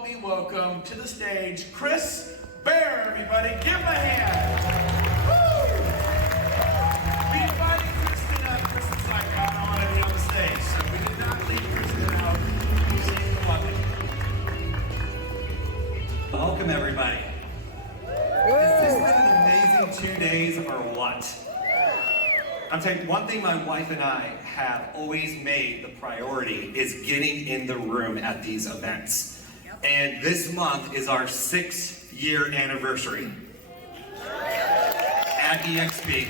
help me welcome to the stage Chris Bear, everybody. Give him a hand. Woo! We invited Kristen up. Kristen's like, I don't want to be on the stage, so we did not leave Kristen out. She's welcome. Welcome, everybody. Has this been an amazing 2 days or what? I'm telling you, one thing my wife and I have always made the priority is getting in the room at these events. And this month is our 6th-year anniversary at EXP.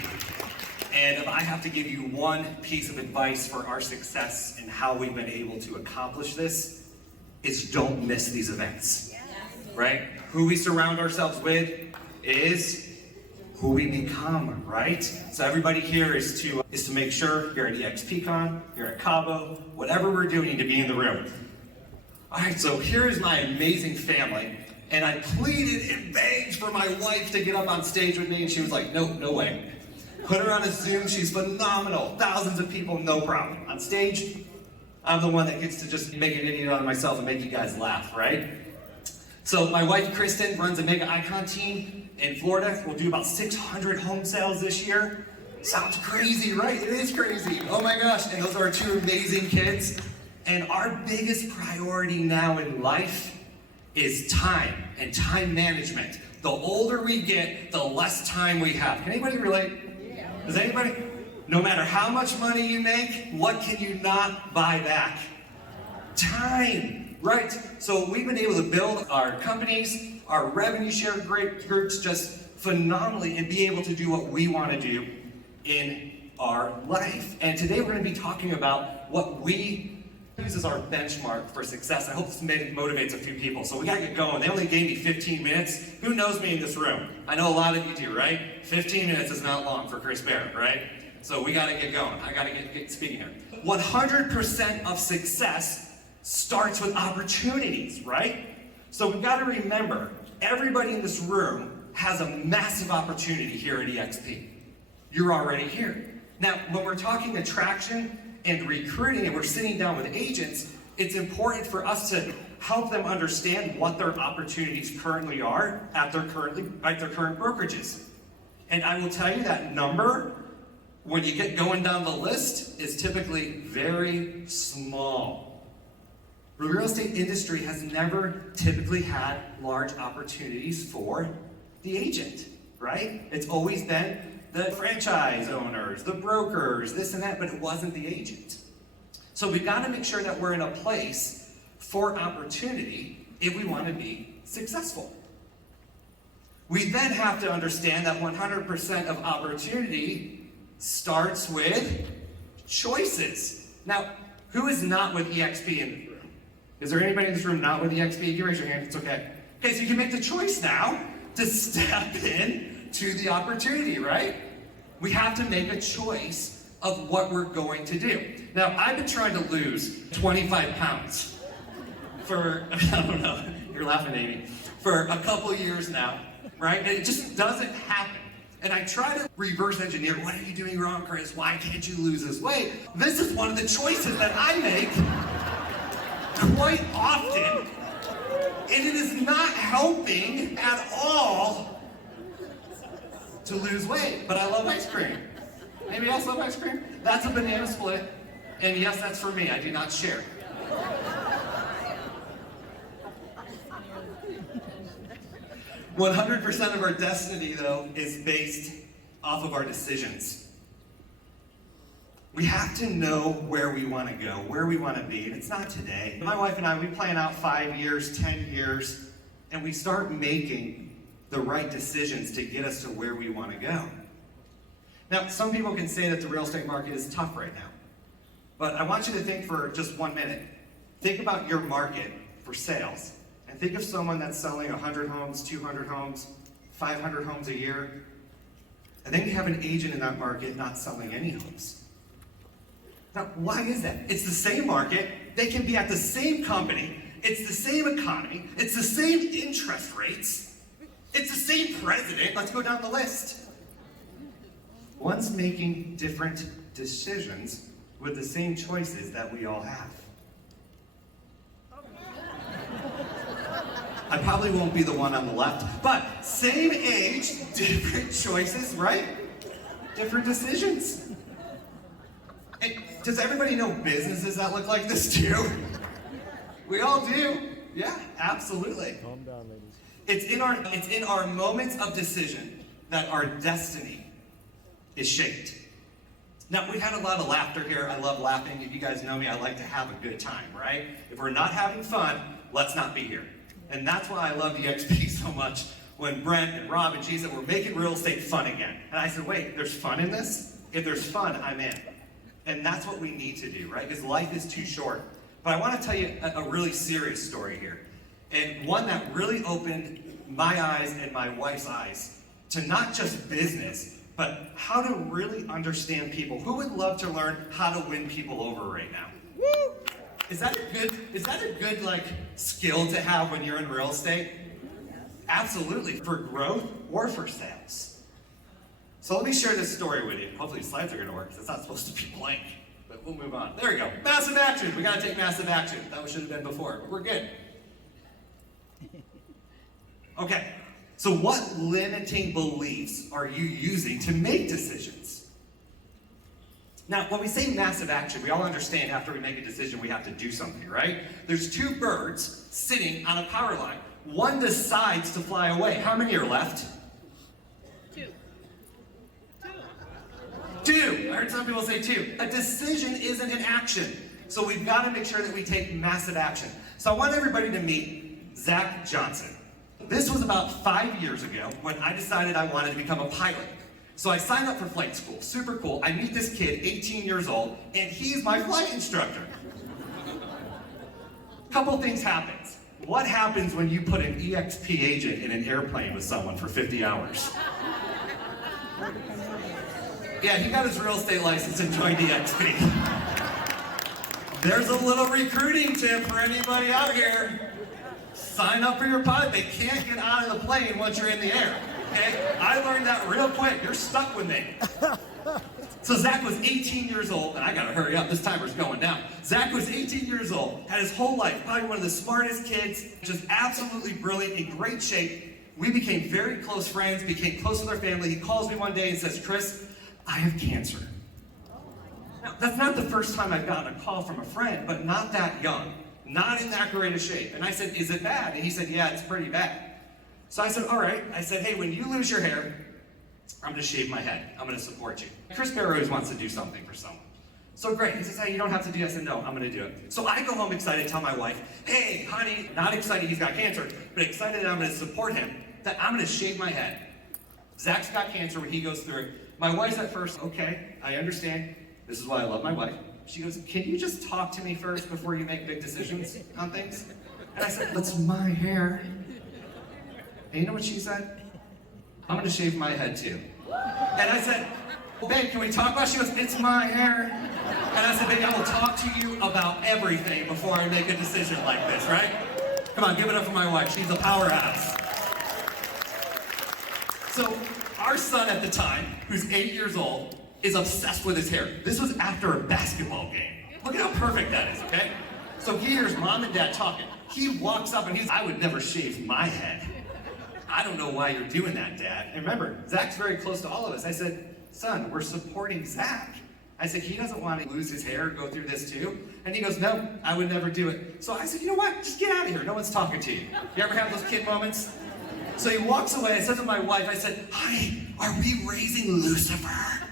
And if I have to give you one piece of advice for our success and how we've been able to accomplish this, is don't miss these events, right? Who we surround ourselves with is who we become, right? So everybody here is to make sure you're at EXPCon, you're at Cabo, whatever we're doing to be in the room. All right, so here's my amazing family, and I pleaded and begged for my wife to get up on stage with me, and she was like, no way. Put her on a Zoom, she's phenomenal. Thousands of people, no problem. On stage, I'm the one that gets to just make an idiot out of myself and make you guys laugh, right? So my wife, Kristen, runs a Mega Icon team in Florida. We'll do about 600 home sales this year. Sounds crazy, right? It is crazy. Oh my gosh. And those are our 2 amazing kids. And our biggest priority now in life is time and time management. The older we get, the less time we have. Can anybody relate? Yeah. Does anybody? No matter how much money you make, what can you not buy back? Time, right? So we've been able to build our companies, our revenue share groups just phenomenally and be able to do what we want to do in our life. And today we're going to be talking about what we use as our benchmark for success. I hope this motivates a few people. So we got to get going. They only gave me 15 minutes. Who knows me in this room? I know a lot of you do, right? 15 minutes is not long for Chris Bear, right? So we got to get going. I got to get speaking here. 100% of success starts with opportunities, right? So we've got to remember, everybody in this room has a massive opportunity here at EXP. You're already here. Now, when we're talking attraction and recruiting and we're sitting down with agents, it's important for us to help them understand what their opportunities currently are at their current brokerages. And I will tell you that number, when you get going down the list, is typically very small. The real estate industry has never typically had large opportunities for the agent, right? It's always been the franchise owners, the brokers, this and that, but it wasn't the agent. So we've got to make sure that we're in a place for opportunity if we want to be successful. We then have to understand that 100% of opportunity starts with choices. Now, who is not with EXP in the room? Is there anybody in this room not with EXP? You raise your hand, it's okay. Okay, so you can make the choice now to step in to the opportunity, right? We have to make a choice of what we're going to do. Now, I've been trying to lose 25 pounds for, I don't know, you're laughing, Amy, for a couple years now, right? And it just doesn't happen. And I try to reverse engineer, what are you doing wrong, Chris? Why can't you lose this weight? This is one of the choices that I make quite often, and it is not helping at all to lose weight, but I love ice cream. Anybody else love ice cream? That's a banana split, and yes, that's for me. I do not share. 100% of our destiny, though, is based off of our decisions. We have to know where we want to go, where we want to be, and it's not today. My wife and I, we plan out 5 years, 10 years, and we start making the right decisions to get us to where we want to go. Now, some people can say that the real estate market is tough right now, but I want you to think for just 1 minute. Think about your market for sales, and think of someone that's selling 100 homes, 200 homes, 500 homes a year, and then you have an agent in that market not selling any homes. Now, why is that? It's the same market, they can be at the same company, it's the same economy, it's the same interest rates, it's the same president. Let's go down the list. One's making different decisions with the same choices that we all have. I probably won't be the one on the left, but same age, different choices, right? Different decisions. Hey, does everybody know businesses that look like this too? We all do. Yeah, absolutely. Calm down, ladies. It's in our moments of decision that our destiny is shaped. Now, we've had a lot of laughter here. I love laughing. If you guys know me, I like to have a good time, right? If we're not having fun, let's not be here. And that's why I love EXP so much when Brent and Rob and G said, we're making real estate fun again. And I said, wait, there's fun in this? If there's fun, I'm in. And that's what we need to do, right? Because life is too short. But I want to tell you a really serious story here. And one that really opened my eyes and my wife's eyes to not just business, but how to really understand people. Who would love to learn how to win people over right now? Woo! Is that a good like skill to have when you're in real estate? Absolutely, for growth or for sales. So let me share this story with you. Hopefully the slides are gonna work, because it's not supposed to be blank. But we'll move on. There we go. Massive action. We gotta take massive action. That should have been before, but we're good. Okay, so what limiting beliefs are you using to make decisions? Now, when we say massive action, we all understand after we make a decision, we have to do something, right? There's two birds sitting on a power line. One decides to fly away. How many are left? Two. I heard some people say two. A decision isn't an action. So we've got to make sure that we take massive action. So I want everybody to meet Zach Janson. This was about 5 years ago when I decided I wanted to become a pilot. So I signed up for flight school. Super cool. I meet this kid, 18 years old, and he's my flight instructor. Couple things happens. What happens when you put an EXP agent in an airplane with someone for 50 hours? Yeah, he got his real estate license and joined EXP. There's a little recruiting tip for anybody out here. Sign up for your pilot. They can't get out of the plane once you're in the air. Okay? I learned that real quick. You're stuck with me. So Zach was 18 years old, and I gotta hurry up, this timer's going down. Zach was 18 years old, had his whole life, probably one of the smartest kids, just absolutely brilliant, in great shape. We became very close friends, became close with our family. He calls me one day and says, Chris, I have cancer. Now, that's not the first time I've gotten a call from a friend, but not that young, not in that great a shape. And I said, is it bad? And he said, yeah, it's pretty bad. So I said, all right. I said, hey, when you lose your hair, I'm gonna shave my head. I'm gonna support you. Chris Bear always wants to do something for someone. So great, he says, hey, you don't have to do it. I said, no, I'm gonna do it. So I go home excited, tell my wife, hey, honey, not excited he's got cancer, but excited that I'm gonna support him, that I'm gonna shave my head. Zach's got cancer when he goes through it. My wife's at first, okay, I understand. This is why I love my wife. She goes, can you just talk to me first before you make big decisions on things? And I said, that's my hair. And you know what she said? I'm gonna shave my head too. And I said, well, babe, can we talk about it? She goes, it's my hair. And I said, babe, I will talk to you about everything before I make a decision like this, right? Come on, give it up for my wife. She's a powerhouse. So our son at the time, who's 8 years old, is obsessed with his hair. This was after a basketball game. Look at how perfect that is, okay? So he hears mom and dad talking. He walks up and he's, I would never shave my head. I don't know why you're doing that, Dad. And remember, Zach's very close to all of us. I said, son, we're supporting Zach. I said, he doesn't want to lose his hair, go through this too. And he goes, no, I would never do it. So I said, you know what? Just get out of here. No one's talking to you. You ever have those kid moments? So he walks away. I said to my wife, I said, honey, are we raising Lucifer?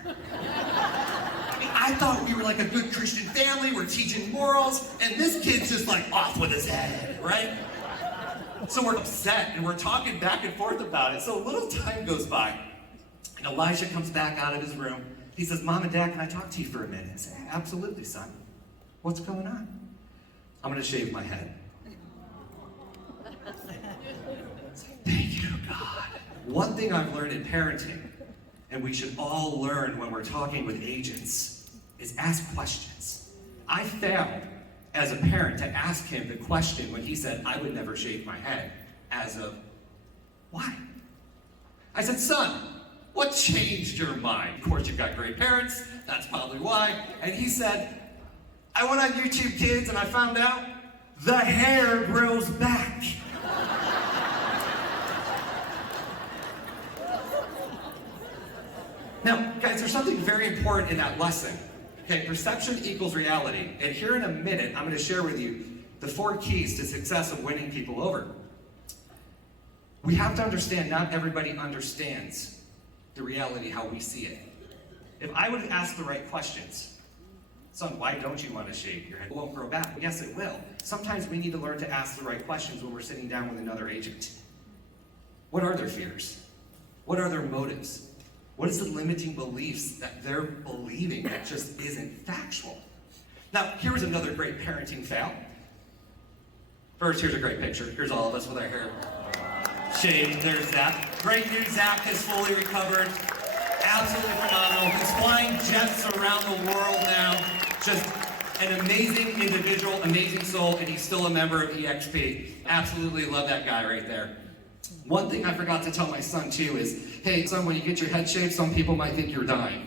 I thought we were like a good Christian family. We're teaching morals. And this kid's just like off with his head, right? So we're upset and we're talking back and forth about it. So a little time goes by and Elijah comes back out of his room. He says, Mom and Dad, can I talk to you for a minute? I say, absolutely, son. What's going on? I'm gonna shave my head. Thank you, God. One thing I've learned in parenting, and we should all learn when we're talking with agents, is ask questions. I failed as a parent to ask him the question when he said, I would never shave my head, as of, why? I said, son, what changed your mind? Of course, you've got great parents, that's probably why. And he said, I went on YouTube Kids and I found out the hair grows back. Now, guys, there's something very important in that lesson. Okay, perception equals reality. And here in a minute, I'm going to share with you the 4 keys to success of winning people over. We have to understand not everybody understands the reality how we see it. If I would ask the right questions, son, why don't you want to shave your head? It won't grow back. Yes, it will. Sometimes we need to learn to ask the right questions when we're sitting down with another agent. What are their fears? What are their motives? What is the limiting beliefs that they're believing that just isn't factual? Now, here's another great parenting fail. First, here's a great picture. Here's all of us with our hair shaved. There's Zach. Great news, Zach is fully recovered. Absolutely phenomenal. He's flying jets around the world now. Just an amazing individual, amazing soul, and he's still a member of EXP. Absolutely love that guy right there. One thing I forgot to tell my son too is, hey son, when you get your head shaved, some people might think you're dying.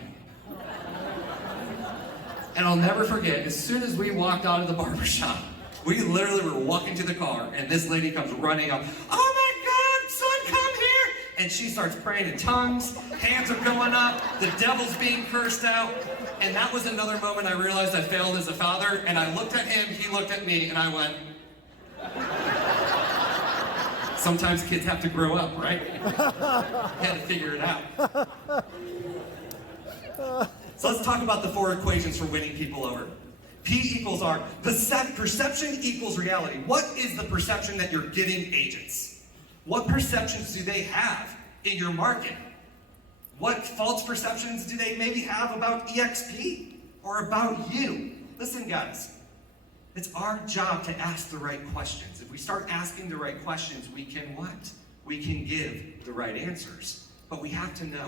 And I'll never forget, as soon as we walked out of the barbershop, we literally were walking to the car, and this lady comes running up, oh my God, son, come here! And she starts praying in tongues, hands are going up, the devil's being cursed out. And that was another moment I realized I failed as a father, and I looked at him, he looked at me, and I went, sometimes kids have to grow up, right? Had to figure it out. So let's talk about the 4 equations for winning people over. P equals R. Perception equals reality. What is the perception that you're giving agents? What perceptions do they have in your market? What false perceptions do they maybe have about EXP or about you? Listen, guys. It's our job to ask the right questions. If we start asking the right questions, we can what? We can give the right answers. But we have to know.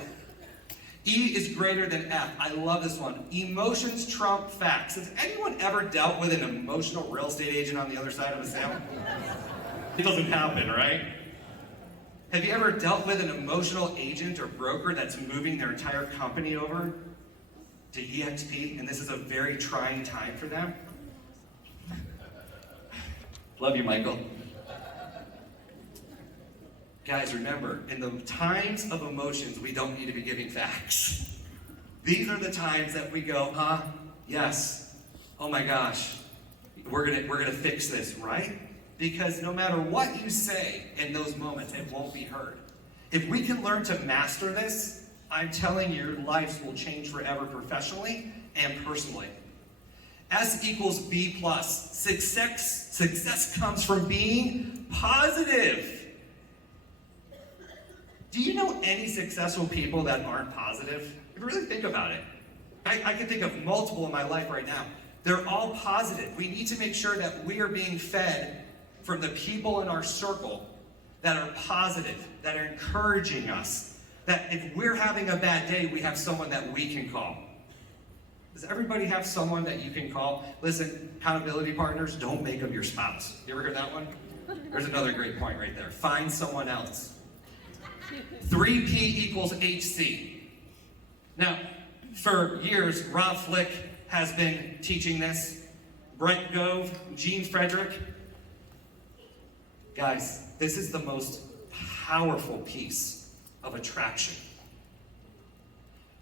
E is greater than F. I love this one. Emotions trump facts. Has anyone ever dealt with an emotional real estate agent on the other side of a sale? It doesn't happen, right? Have you ever dealt with an emotional agent or broker that's moving their entire company over to EXP, and this is a very trying time for them? Love you, Michael. Guys, remember, in the times of emotions, we don't need to be giving facts. These are the times that we go, huh? Yes. Oh my gosh. We're gonna fix this, right? Because no matter what you say in those moments, it won't be heard. If we can learn to master this, I'm telling you, your lives will change forever professionally and personally. S equals B plus. Success comes from being positive. Do you know any successful people that aren't positive? If you really think about it. I can think of multiple in my life right now. They're all positive. We need to make sure that we are being fed from the people in our circle that are positive, that are encouraging us. That if we're having a bad day, we have someone that we can call. Does everybody have someone that you can call? Listen, accountability partners, don't make them your spouse. You ever heard that one? There's another great point right there. Find someone else. 3P equals HC. Now, for years, Rob Flick has been teaching this. Brent Gove, Gene Frederick. Guys, this is the most powerful piece of attraction.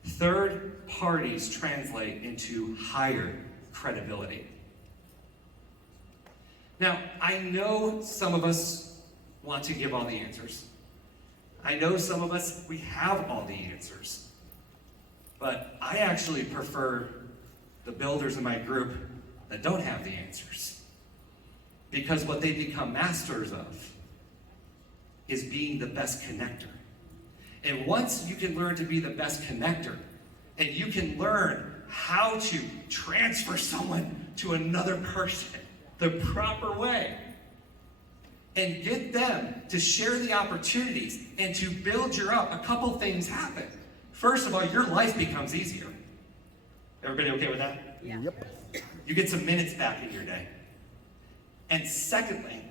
Third parties translate into higher credibility. Now, I know some of us want to give all the answers. I know some of us, we have all the answers. But I actually prefer the builders in my group that don't have the answers. Because what they become masters of is being the best connector. And once you can learn to be the best connector, and you can learn how to transfer someone to another person the proper way, and get them to share the opportunities and to build you up, a couple things happen. First of all, your life becomes easier. Everybody okay with that? Yeah. Yep. You get some minutes back in your day. And secondly,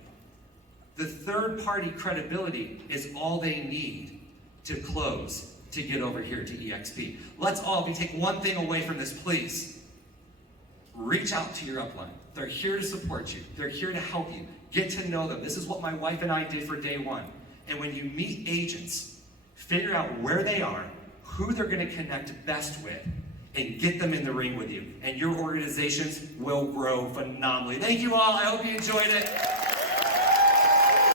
the third-party credibility is all they need to close to get over here to EXP. Let's all, if you take one thing away from this, please, reach out to your upline. They're here to support you. They're here to help you. Get to know them. This is what my wife and I did for day one. And when you meet agents, figure out where they are, who they're going to connect best with and get them in the ring with you. And your organizations will grow phenomenally. Thank you all. I hope you enjoyed it.